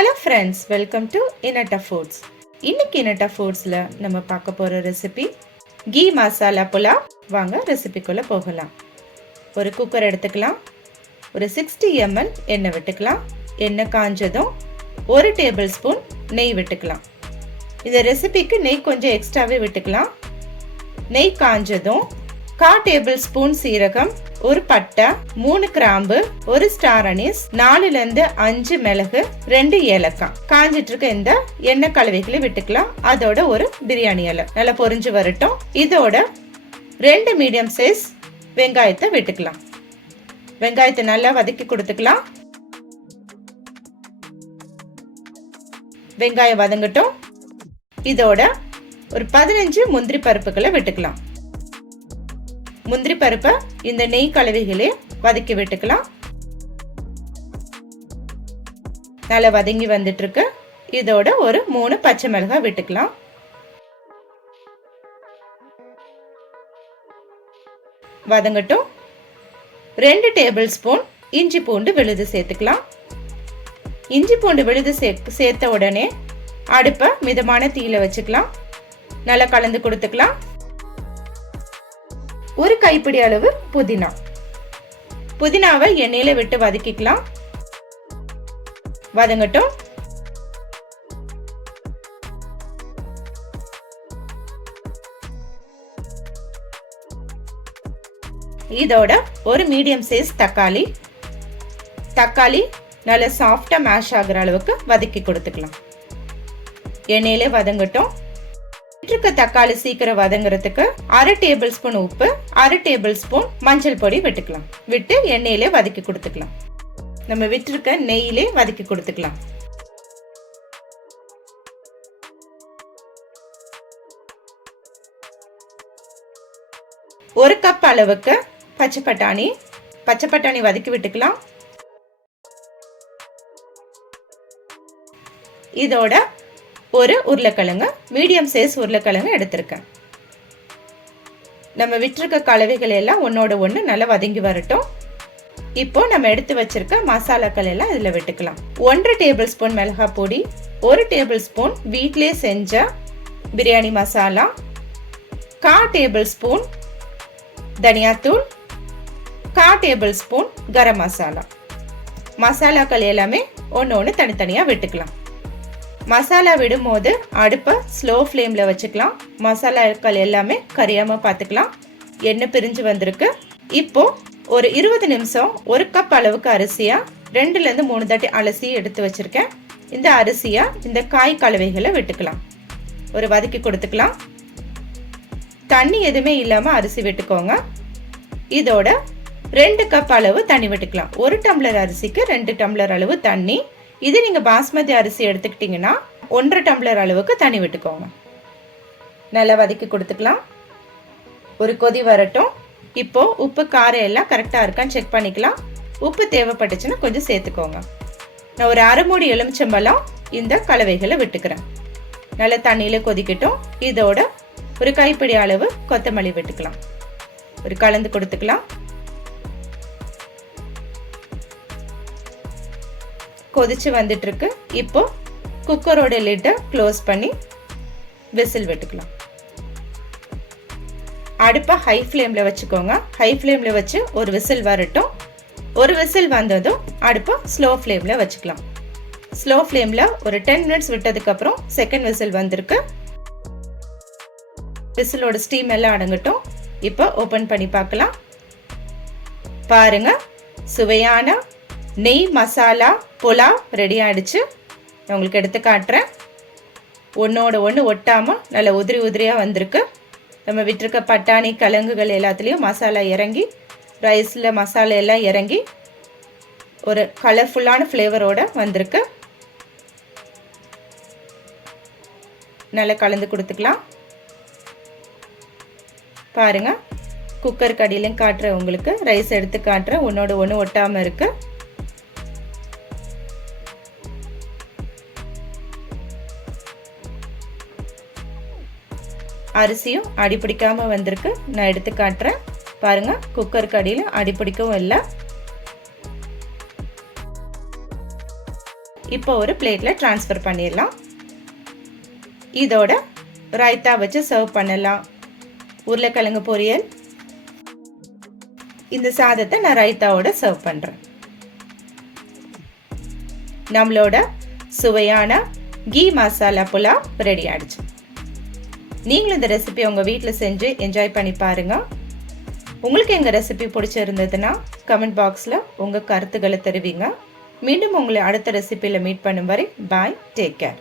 Hello friends, welcome to இனட்டா foods. இன்னைக்கு இனட்டா ஃபுட்ஸில் நம்ம பார்க்க போகிற ரெசிபி கீ மசாலா புலாவ். வாங்க ரெசிபிக்குள்ளே போகலாம். ஒரு குக்கர் எடுத்துக்கலாம். ஒரு 60 ml எண்ணெய் விட்டுக்கலாம். எண்ணெய் காஞ்சதும் 1 டேபிள் ஸ்பூன் நெய் விட்டுக்கலாம். இந்த ரெசிபிக்கு நெய் கொஞ்சம் எக்ஸ்ட்ராவே விட்டுக்கலாம். நெய் காஞ்சதும் 1/4 டேபிள் ஸ்பூன் சீரகம், ஒரு பட்டை, 3 கிராம்பு, ஒரு ஸ்டார் அனீஸ், 4-5 மிளகு, 2 ஏலக்காய். காஞ்சிட்டு இருக்க இந்த எண்ணெய் கலவைகளை விட்டுக்கலாம். அதோட ஒரு பிரியாணி இலை நல்லா பொரிஞ்சு வரட்டும். இதோட 2 மீடியம் சைஸ் வெங்காயத்தை விட்டுக்கலாம். வெங்காயத்தை நல்லா வதக்கி கொடுத்துக்கலாம். வெங்காயம் வதங்கட்டும். இதோட ஒரு 15 முந்திரி பருப்புகளை விட்டுக்கலாம். முந்திரி பருப்பை இந்த நெய் கலவைகளே வதக்கி விட்டுக்கலாம். நல்லா வதங்கி வந்துட்டு இருக்கு. இதோட ஒரு 3 பச்சை மிளகாய் விட்டுக்கலாம். வதங்கட்டும். 2 டேபிள் ஸ்பூன் இஞ்சி பூண்டு விழுது சேர்த்துக்கலாம். இஞ்சி பூண்டு விழுது சேர்த்த உடனே அடுப்பை மிதமான தீயில வச்சுக்கலாம். நல்லா கலந்து கொடுத்துக்கலாம். ஒரு கைப்பிடி அளவு புதினா. புதினாவை எண்ணெயில விட்டு வதக்கிக்கலாம். வதங்கட்டும். இதோட ஒரு மீடியம் சைஸ் தக்காளி. தக்காளி நல்ல சாஃப்டா மேஷ் ஆகுற அளவுக்கு வதக்கி கொடுத்துக்கலாம். எண்ணெயிலே வதங்கட்டும். தக்காளி சீக்கிரம் வதங்குறதுக்கு 1/2 டேபிள் ஸ்பூன் உப்பு, 1/2 டேபிள் ஸ்பூன் மஞ்சள் பொடி விட்டுக்கலாம். விட்டு எண்ணெயிலே வதக்கி கொடுத்துக்கலாம். நம்ம விட்டுருக்க நெய்யிலே வதக்கி கொடுத்துக்கலாம். ஒரு கப் அளவுக்கு பச்சை பட்டாணி வதக்கி விட்டுக்கலாம். இதோட ஒரு உருளைக்கிழங்கு, மீடியம் சைஸ் உருளைக்கிழங்கு எடுத்திருக்கேன். நம்ம விட்டுருக்க கலவைகள் எல்லாம் ஒன்னோட ஒன்று நல்லா வதங்கி வரட்டும். இப்போ நம்ம எடுத்து வச்சிருக்க மசாலாக்கள் எல்லாம் இதில் விட்டுக்கலாம். 1 டேபிள் ஸ்பூன் மிளகாய் பொடி, 1 டேபிள் ஸ்பூன் வீட்டிலே செஞ்ச பிரியாணி மசாலா, 1/4 டேபிள் ஸ்பூன் தனியாத்தூள், 1/4 டேபிள் ஸ்பூன் கரம் மசாலா. மசாலாக்கள் எல்லாமே ஒன்று தனித்தனியாக விட்டுக்கலாம். மசாலா விடும் போது அடுப்பை ஸ்லோ ஃப்ளேமில் வச்சுக்கலாம். மசாலாக்கள் எல்லாமே கரியாம பார்த்துக்கலாம். எண்ணெய் பிரிஞ்சு வந்திருக்கு. இப்போ ஒரு 20 நிமிஷம் 1 கப் அளவுக்கு அரிசியா 2-3 தட்டி அலசி எடுத்து வச்சிருக்கேன். இந்த அரிசியா இந்த காய் கலவைகளை விட்டுக்கலாம். ஒரு வதக்கி கொடுத்துக்கலாம். தண்ணி எதுவுமே இல்லாம அரிசி விட்டுக்கோங்க. இதோட 2 கப் அளவு தண்ணி விட்டுக்கலாம். 1 டம்ளர் அரிசிக்கு 2 டம்ளர் அளவு தண்ணி. இது நீங்க பாஸ்மதி அரிசி எடுத்துக்கிட்டீங்கன்னா 1/2 டம்ளர் அளவுக்கு தண்ணி விட்டுக்கோங்க. நல்லா வதக்கி கொடுத்துக்கலாம். ஒரு கொதி வரட்டும். இப்போ உப்பு காரம் எல்லாம் கரெக்டா இருக்கான்னு செக் பண்ணிக்கலாம். உப்பு தேவைப்பட்டுச்சுன்னா கொஞ்சம் சேர்த்துக்கோங்க. நான் ஒரு 1/2 மூடி எலுமிச்சம்பழம் இந்த கலவைகளை விட்டுக்கிறேன். நல்லா தண்ணியில கொதிக்கட்டும். இதோட ஒரு கைப்பிடி அளவு கொத்தமல்லி விட்டுக்கலாம். ஒரு கலந்து கொடுத்துக்கலாம். கொதிச்சு வந்துட்டு இருக்கு. இப்போ குக்கரோட லிட்டை க்ளோஸ் பண்ணி விசில் விட்டுக்கலாம். அடுப்பை ஹை ஃப்ளேம்ல வச்சுக்கோங்க. ஹை ஃப்ளேம்ல வச்சு ஒரு விசில் வரட்டும். ஒரு விசில் வந்ததும் அடுப்பை ஸ்லோ ஃப்ளேம்ல வச்சுக்கலாம். ஸ்லோ ஃப்ளேம்ல ஒரு 10 மினிட்ஸ் விட்டதுக்கு அப்புறம் செகண்ட் விசில் வந்திருக்கு. விசிலோட ஸ்டீம் எல்லாம் அடங்கட்டும். இப்போ ஓபன் பண்ணி பார்க்கலாம். பாருங்க, சுவையான நெய் மசாலா புலாவ் ரெடி ஆயிடுச்சு. நான் உங்களுக்கு எடுத்து காட்டுறேன். ஒன்னோட ஒன்று ஒட்டாம நல்ல உதிரியா வந்திருக்கு. நம்ம விட்டுருக்க பட்டாணி கிழங்குகள் எல்லாத்துலேயும் மசாலா இறங்கி, ரைஸில் மசாலா எல்லாம் இறங்கி ஒரு கலர்ஃபுல்லான ஃப்ளேவரோட வந்திருக்கு. நல்லா கலந்து கொடுத்துக்கலாம். பாருங்க, குக்கர் கடியிலையும் காட்டுறேன். உங்களுக்கு ரைஸ் எடுத்து காட்டுறேன். ஒன்னோட ஒன்று ஒட்டாம இருக்கு. அரிசியும் அடிப்பிடிக்காம வந்திருக்கு. நான் எடுத்து காட்டுறேன். பாருங்க, குக்கர் கடியில அடிப்பிடிக்கவும் இல்லை. இப்போ ஒரு பிளேட்ல ட்ரான்ஸ்ஃபர் பண்ணிடலாம். இதோட ரைத்தா வச்சு சர்வ் பண்ணலாம். உருளைக்கிழங்கு பொரியல். இந்த சாதத்தை நான் ரைத்தாவோட சர்வ் பண்றேன். நம்மளோட சுவையான கீ மசாலா புலாவ் ரெடி ஆயிடுச்சு. நீங்களும் இந்த ரெசிபி உங்க வீட்டில் செஞ்சு என்ஜாய் பண்ணி பாருங்க. உங்களுக்கு எங்க ரெசிபி பிடிச்சிருந்ததுன்னா கமெண்ட் பாக்ஸ்ல உங்க கருத்துக்களை தெரிவிங்க. மீண்டும் உங்களை அடுத்த ரெசிபியில மீட் பண்ணும் வரை பாய், டேக் கேர்.